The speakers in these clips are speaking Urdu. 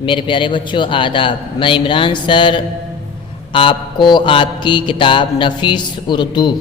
میرے پیارے بچوں آداب، میں عمران سر آپ کو آپ کی کتاب نفیس اردو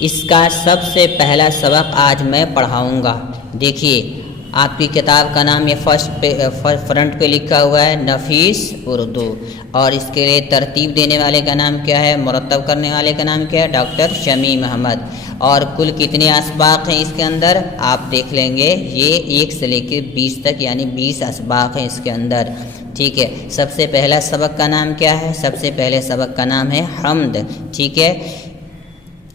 اس کا سب سے پہلا سبق آج میں پڑھاؤں گا۔ دیکھیے آپ کی کتاب کا نام یہ فرنٹ پہ لکھا ہوا ہے نفیس اردو، اور اس کے لیے ترتیب دینے والے کا نام کیا ہے، مرتب کرنے والے کا نام کیا ہے، ڈاکٹر شمیم احمد۔ اور کل کتنے اسباق ہیں اس کے اندر آپ دیکھ لیں گے، یہ 1 سے لے کے 20 تک یعنی 20 اسباق ہیں اس کے اندر، ٹھیک ہے۔ سب سے پہلا سبق کا نام کیا ہے، سب سے پہلے سبق کا نام ہے حمد، ٹھیک ہے،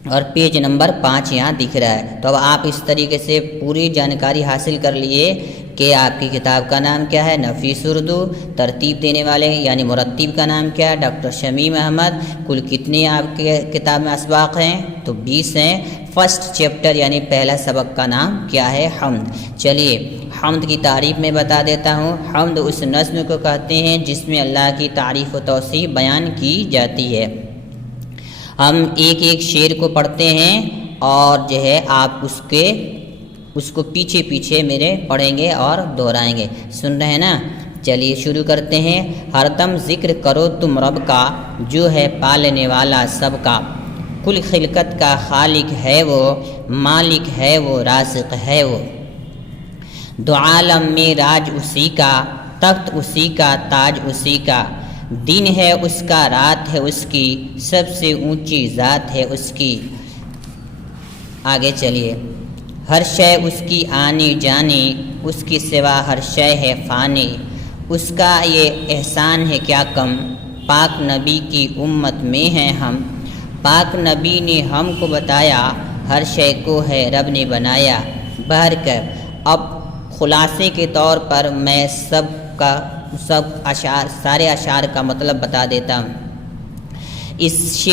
اور پیج نمبر 5 یہاں دکھ رہا ہے۔ تو اب آپ اس طریقے سے پوری جانکاری حاصل کر لیے کہ آپ کی کتاب کا نام کیا ہے، نفیس اردو، ترتیب دینے والے یعنی مرتب کا نام کیا ہے، ڈاکٹر شمیم احمد۔ کل کتنے آپ کے کتاب میں اسباق ہیں، تو 20 ہیں۔ فرسٹ چیپٹر یعنی پہلا سبق کا نام کیا ہے، حمد۔ چلیے حمد کی تعریف میں بتا دیتا ہوں۔ حمد اس نظم کو کہتے ہیں جس میں اللہ کی تعریف و توصیف بیان کی جاتی ہے۔ ہم ایک ایک شعر کو پڑھتے ہیں اور جو ہے آپ اس کو پیچھے پیچھے میرے پڑھیں گے اور دہرائیں گے، سن رہے ہیں نا؟ چلیے شروع کرتے ہیں۔ ہر دم ذکر کرو تم رب کا، جو ہے پالنے والا سب کا، کل خلقت کا خالق ہے وہ، مالک ہے وہ، رازق ہے وہ، دو عالم میں راج اسی کا، تخت اسی کا، تاج اسی کا، دن ہے اس کا، رات ہے اس کی، سب سے اونچی ذات ہے اس کی۔ آگے چلیے۔ ہر شے اس کی آنی جانی، اس کی سوا ہر شے ہے فانی، اس کا یہ احسان ہے کیا کم، پاک نبی کی امت میں ہیں ہم، پاک نبی نے ہم کو بتایا، ہر شے کو ہے رب نے بنایا۔ بہرکیف اب خلاصے کے طور پر میں سارے اشعار کا مطلب بتا دیتا ہوں۔ اس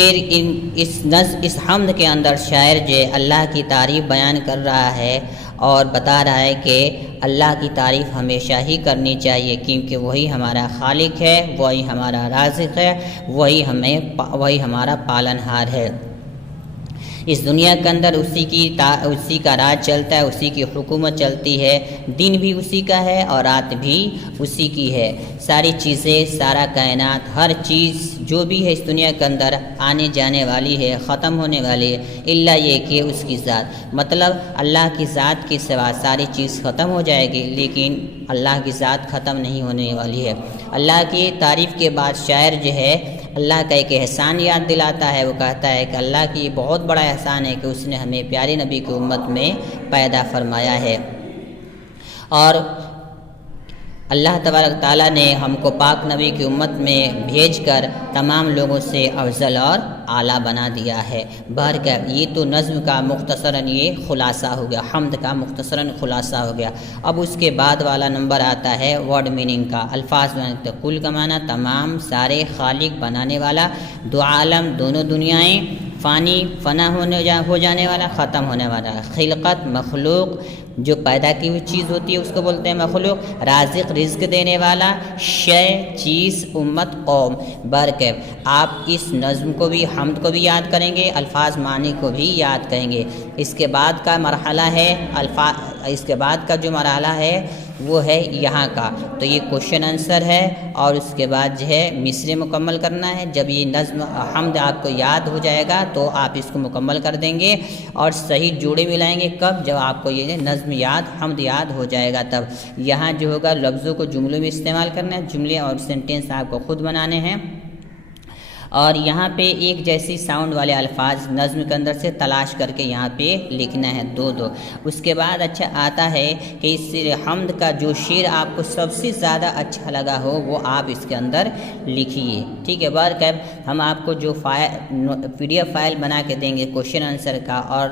حمد کے اندر شاعر جو اللہ کی تعریف بیان کر رہا ہے اور بتا رہا ہے کہ اللہ کی تعریف ہمیشہ ہی کرنی چاہیے، کیونکہ وہی ہمارا خالق ہے، وہی ہمارا رازق ہے، وہی ہمارا پالنہار ہے۔ اس دنیا کے اندر اسی کا راج چلتا ہے، اسی کی حکومت چلتی ہے، دن بھی اسی کا ہے اور رات بھی اسی کی ہے۔ ساری چیزیں، سارا کائنات، ہر چیز جو بھی ہے اس دنیا کے اندر آنے جانے والی ہے، ختم ہونے والی ہے، الا یہ کہ اس کی ذات، مطلب اللہ کی ذات کے سوا ساری چیز ختم ہو جائے گی، لیکن اللہ کی ذات ختم نہیں ہونے والی ہے۔ اللہ کی تعریف کے بعد شاعر جو ہے اللہ کا ایک احسان یاد دلاتا ہے، وہ کہتا ہے کہ اللہ کی بہت بڑا احسان ہے کہ اس نے ہمیں پیارے نبی کی امت میں پیدا فرمایا ہے، اور اللہ تبارک تعالیٰ نے ہم کو پاک نبی کی امت میں بھیج کر تمام لوگوں سے افضل اور اعلیٰ بنا دیا ہے۔ بہرکیف یہ تو نظم کا مختصراً یہ خلاصہ ہو گیا، حمد کا مختصراً خلاصہ ہو گیا۔ اب اس کے بعد والا نمبر آتا ہے ورڈ میننگ کا، الفاظ بناتے، کل کا معنی تمام، سارے، خالق بنانے والا، دو عالم دونوں دنیایں، فانی فنا ہو جانے والا، ختم ہونے والا، خلقت مخلوق جو پیدا کی ہوئی چیز ہوتی ہے اس کو بولتے ہیں مخلوق، رازق رزق دینے والا، شے چیز، امت قوم۔ بہرکیف آپ اس نظم کو بھی، حمد کو بھی یاد کریں گے، الفاظ معنی کو بھی یاد کریں گے۔ اس کے بعد کا مرحلہ ہے جو مرحلہ ہے وہ ہے یہاں کا، تو یہ کوشچن آنسر ہے، اور اس کے بعد جو ہے مصرع مکمل کرنا ہے۔ جب یہ نظم حمد آپ کو یاد ہو جائے گا تو آپ اس کو مکمل کر دیں گے، اور صحیح جوڑے ملائیں گے کب، جب آپ کو یہ نظم یاد، حمد یاد ہو جائے گا تب۔ یہاں جو ہوگا لفظوں کو جملوں میں استعمال کرنا ہے، جملے اور سینٹینس آپ کو خود بنانے ہیں، اور یہاں پہ ایک جیسی ساؤنڈ والے الفاظ نظم کے اندر سے تلاش کر کے یہاں پہ لکھنا ہے، دو۔ اس کے بعد اچھا آتا ہے کہ اس حمد کا جو شعر آپ کو سب سے زیادہ اچھا لگا ہو وہ آپ اس کے اندر لکھیے، ٹھیک ہے۔ بہرکیف ہم آپ کو جو PDF فائل بنا کے دیں گے کوشچن آنسر کا، اور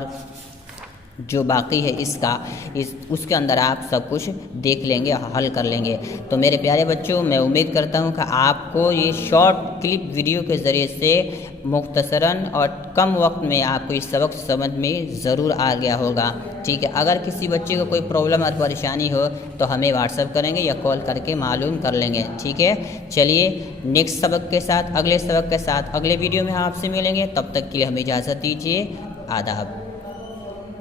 جو باقی ہے اس کے اندر آپ سب کچھ دیکھ لیں گے، حل کر لیں گے۔ تو میرے پیارے بچوں، میں امید کرتا ہوں کہ آپ کو یہ شارٹ کلپ ویڈیو کے ذریعے سے مختصراً اور کم وقت میں آپ کو یہ سبق سمجھ میں ضرور آ گیا ہوگا، ٹھیک ہے۔ اگر کسی بچے کو کوئی پرابلم اور پریشانی ہو تو ہمیں واٹس ایپ کریں گے یا کال کر کے معلوم کر لیں گے، ٹھیک ہے۔ چلیے نیکسٹ سبق کے ساتھ، اگلے سبق کے ساتھ اگلے ویڈیو میں آپ سے ملیں گے، تب تک کے لیے ہمیں اجازت دیجیے، آداب۔